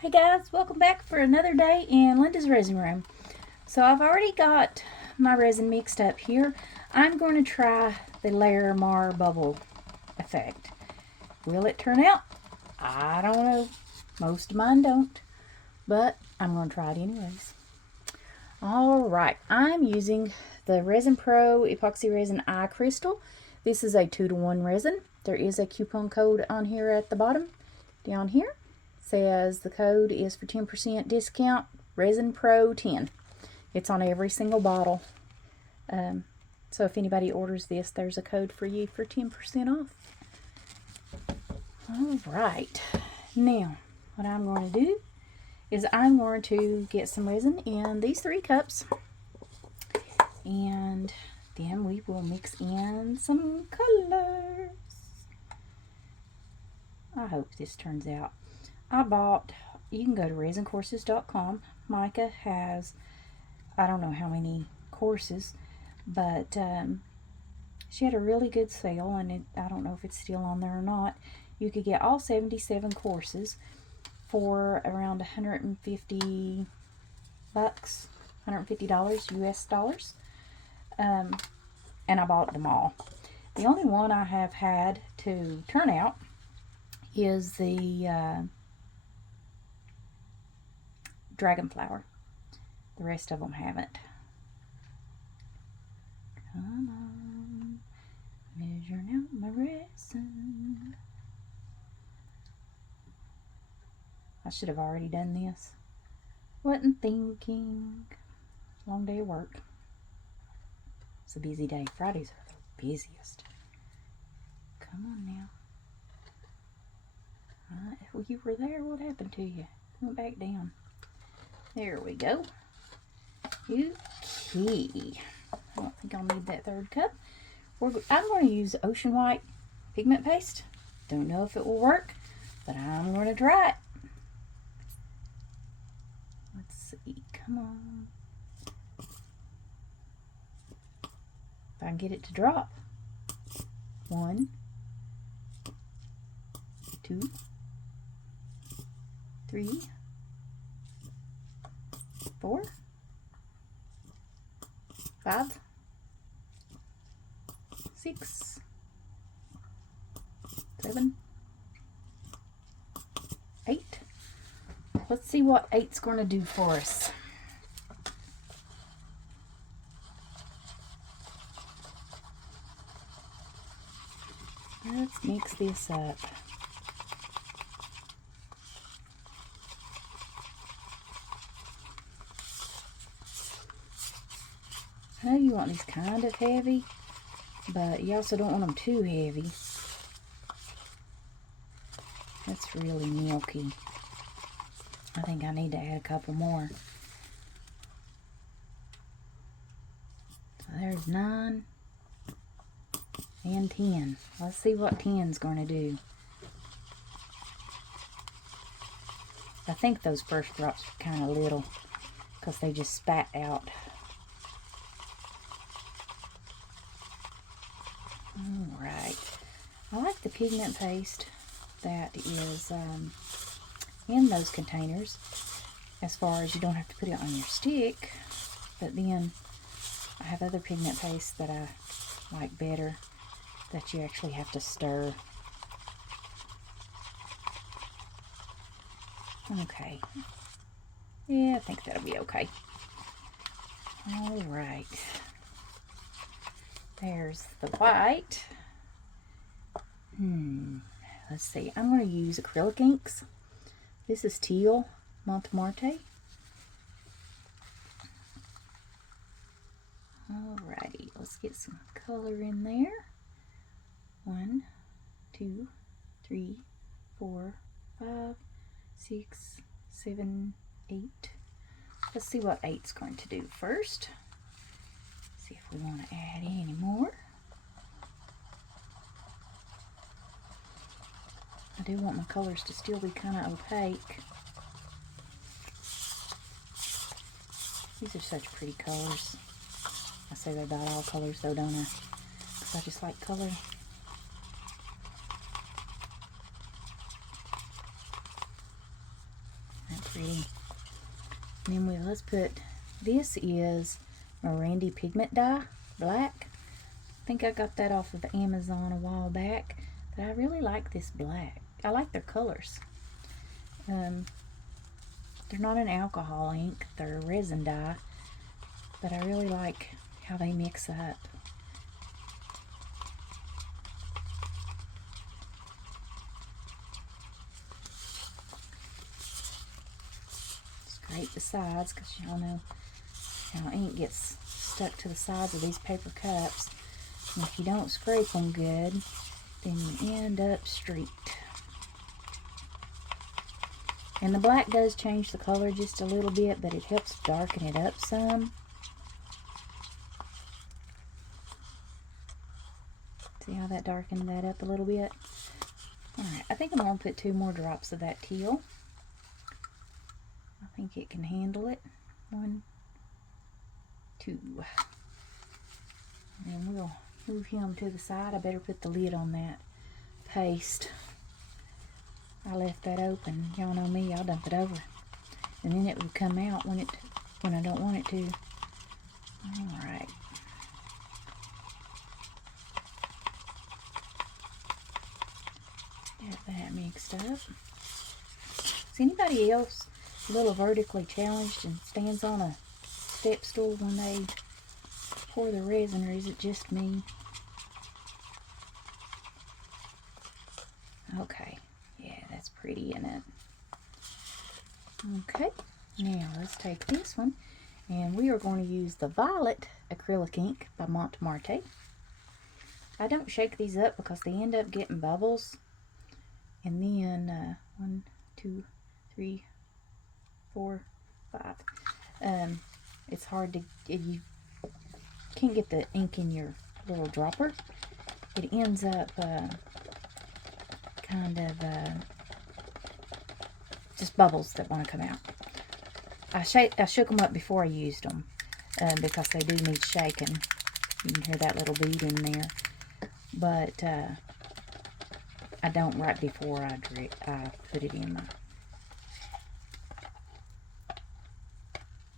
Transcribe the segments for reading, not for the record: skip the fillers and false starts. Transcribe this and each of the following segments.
Hey guys, welcome back for another day in Lindasresinroom. So I've already got my resin mixed up here. I'm going to try the Larmimar bubble effect. Will it turn out? I don't know. Most of mine don't, but I'm going to try it anyways. Alright, I'm using the Resin Pro Epoxy Resin Eye Crystal. This is a 2-to-1 resin. There is a coupon code on here at the bottom. Down here says the code is for 10% discount, Resin Pro 10. It's on every single bottle. So if anybody orders this, there's a code for you for 10% off. Alright, now what I'm going to do is I'm going to get some resin in these 3 cups, and then we will mix in some colors. I hope this turns out. You can go to resincourses.com. Micah has, I don't know how many courses, but she had a really good sale, and I don't know if it's still on there or not. You could get all 77 courses for around $150, $150 US dollars. And I bought them all. The only one I have had to turn out is the dragon flower. The rest of them haven't. Come on, measuring out my resin. I should have already done this. Wasn't thinking. Long day of work. It's a busy day. Fridays are the busiest. Come on now. If you were there, what happened to you? Went back down. There we go. Okay. I don't think I'll need that 3rd cup. I'm going to use Ocean White pigment paste. Don't know if it will work, but I'm going to try it. Let's see. Come on. If I can get it to drop. 1, 2, 3, 4, 5, 6, 7, 8. Let's see what 8's going to do for us. Let's mix this up. I know you want these kind of heavy, but you also don't want them too heavy. That's really milky. I think I need to add a couple more. So there's 9 and 10. Let's see what 10's going to do. I think those first drops were kind of little because they just spat out. Alright. I like the pigment paste that is in those containers, as far as you don't have to put it on your stick, but then I have other pigment paste that I like better that you actually have to stir. Okay. Yeah, I think that'll be okay. Alright. There's the white. Let's see. I'm going to use acrylic inks. This is Teal Montmartre. Alrighty. Let's get some color in there. 1, 2, 3, 4, 5, 6, 7, 8. Let's see what 8's going to do first. See if we want to add any more. I do want my colors to still be kind of opaque. These are such pretty colors. I say that about all colors though, don't I? Because I just like color. pretty. And then let's put, this is Mirandi pigment dye, black. I think I got that off of Amazon a while back, but I really like this black. I like their colors. They're not an alcohol ink, they're a resin dye, but I really like how they mix up. Scrape the sides, because y'all know how ink gets stuck to the sides of these paper cups. And if you don't scrape them good, then you end up streaked. And the black does change the color just a little bit, but it helps darken it up some. See how that darkened that up a little bit? Alright, I think I'm going to put 2 more drops of that teal. I think it can handle it. 1, 2. And we'll move him to the side. I better put the lid on that paste. I left that open. Y'all know me, I'll dump it over. And then it would come out when I don't want it to. Alright. Get that mixed up. Is anybody else a little vertically challenged and stands on a step stool when they pour the resin, or is it just me? Okay. Yeah, that's pretty, isn't it? Okay, now let's take this one, and we are going to use the Violet acrylic ink by Montmartre. I don't shake these up because they end up getting bubbles, and then 1, 2, 3, 4, 5. It's hard to, you can't get the ink in your little dropper. It ends up kind of just bubbles that want to come out. I shook them up before I used them because they do need shaking. You can hear that little bead in there, but I don't right before I put it in.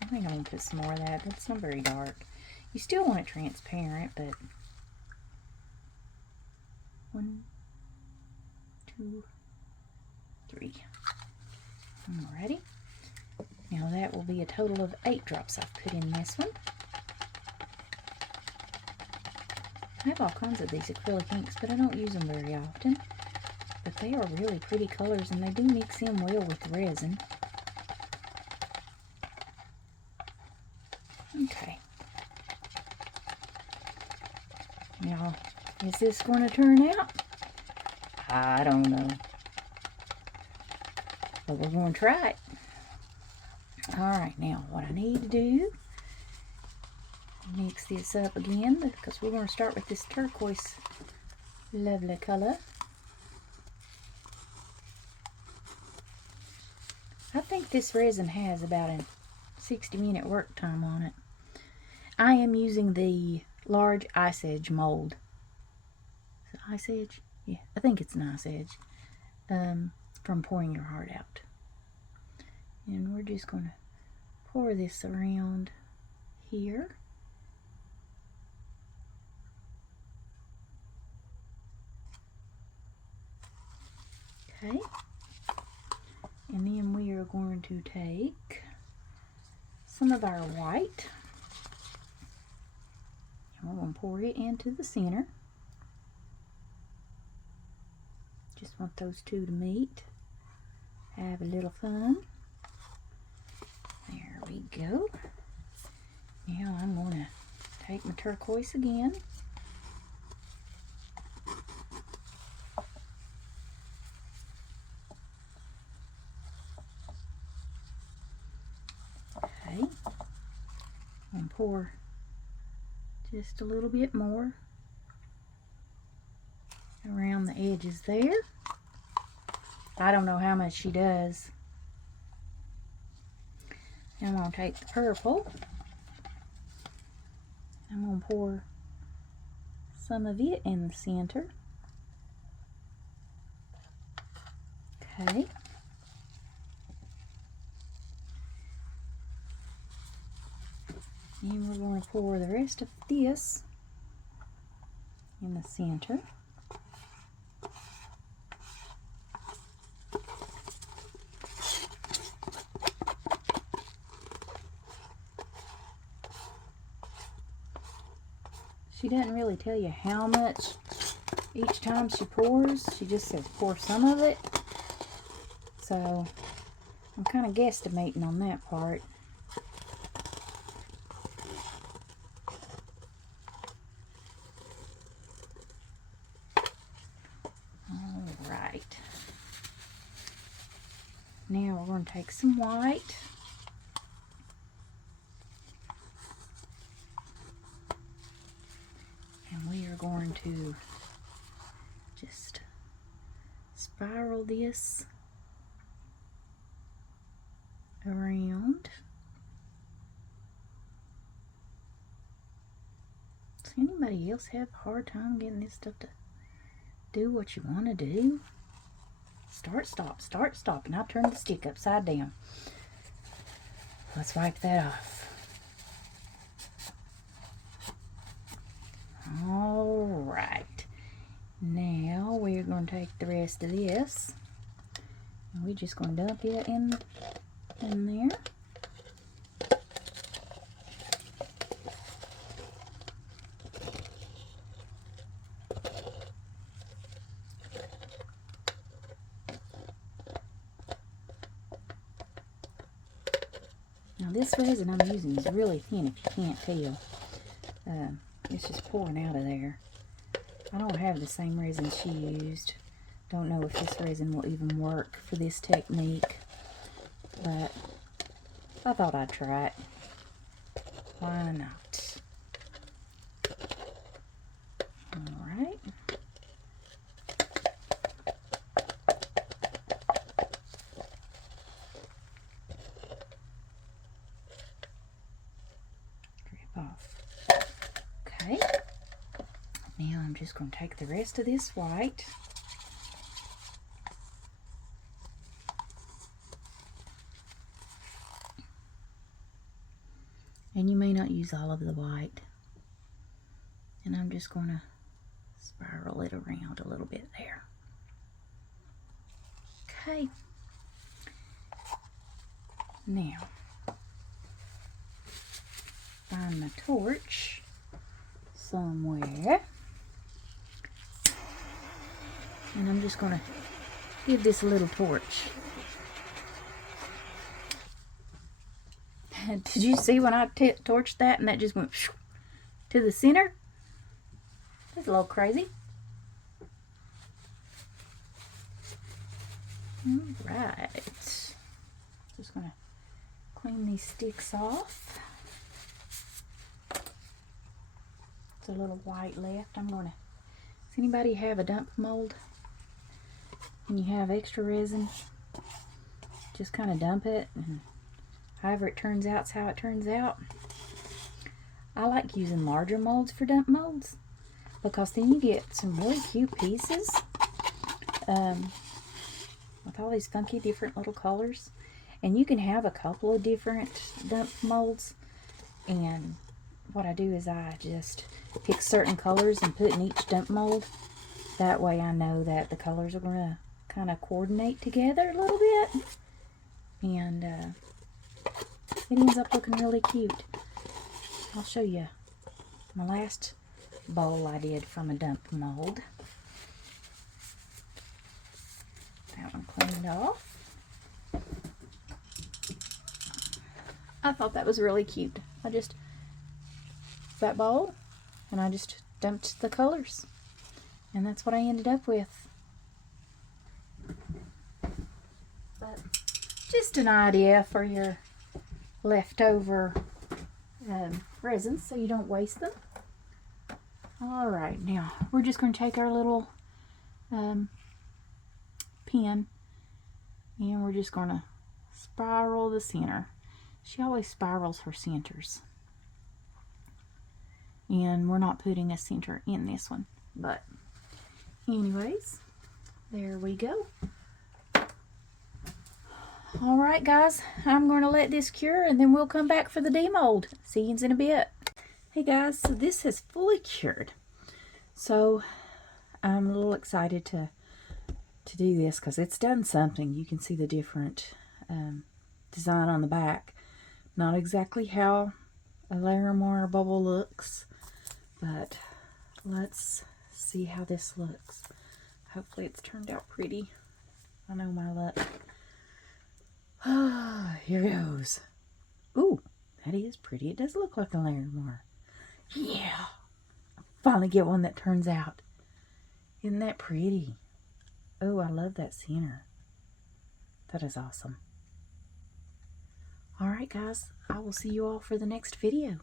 I think I'm going to put some more of that, but it's not very dark. You still want it transparent, but 1, 2, 3. Alrighty. Now that will be a total of 8 drops I've put in this one. I have all kinds of these acrylic inks, but I don't use them very often. But they are really pretty colors, and they do mix in well with the resin. Okay. Now, is this going to turn out? I don't know. But we're going to try it. Alright, now what I need to do, mix this up again, because we're going to start with this turquoise lovely color. I think this resin has about a 60-minute work time on it. I am using the large Ice Edge mold. Is it Ice Edge? Yeah, I think it's an Ice Edge. From Pouring Your Heart Out. And we're just going to pour this around here. Okay. And then we are going to take some of our white. And we're going to pour it into the center. Just want those two to meet. Have a little fun. There we go. Now I'm going to take my turquoise again. Okay. And pour just a little bit more around the edges there. I don't know how much she does. I'm going to take the purple. I'm going to pour some of it in the center. Okay. And we're going to pour the rest of this in the center. She doesn't really tell you how much each time she pours. She just says pour some of it. So I'm kind of guesstimating on that part. Alright. Now we're going to take some white. And we are going to just spiral this around. Does anybody else have a hard time getting this stuff to do what you want to do? Start, stop, start, stop, and I'll turn the stick upside down. Let's wipe that off. Alright, now we're going to take the rest of this and we're just going to dump it in there. Now this resin I'm using is really thin, if you can't tell. It's just pouring out of there. I don't have the same resin she used. Don't know if this resin will even work for this technique, but I thought I'd try it. Why not? Alright. Drip off. Okay, now I'm just going to take the rest of this white and you may not use all of the white, and I'm just going to spiral it around a little bit there. Okay, now find my torch somewhere, and I'm just going to give this a little torch. Did you see when I torched that and that just went to the center? That's a little crazy. Alright, just going to clean these sticks off. A little white left. I'm gonna, does anybody have a dump mold and you have extra resin? Just kind of dump it, and however it turns out is how it turns out. I like using larger molds for dump molds because then you get some really cute pieces with all these funky different little colors, and you can have a couple of different dump molds. And what I do is I just pick certain colors and put in each dump mold. That way I know that the colors are going to kind of coordinate together a little bit, and it ends up looking really cute. I'll show you my last bowl I did from a dump mold. That one cleaned off. I thought that was really cute. I just that bowl and I just dumped the colors, and that's what I ended up with. But just an idea for your leftover resins so you don't waste them. Alright, now we're just going to take our little pen and we're just going to spiral the center. She always spirals her centers, and we're not putting a center in this one, but anyways, there we go. All right, guys, I'm going to let this cure and then we'll come back for the demold. See you in a bit. Hey guys, so this has fully cured. So I'm a little excited to do this because it's done something. You can see the different design on the back. Not exactly how a Larmimar bubble looks, but let's see how this looks. Hopefully it's turned out pretty. I know my luck. Here goes. Ooh, that is pretty. It does look like a Larmimar. Yeah. Finally get one that turns out. Isn't that pretty? Oh, I love that center. That is awesome. Alright guys, I will see you all for the next video.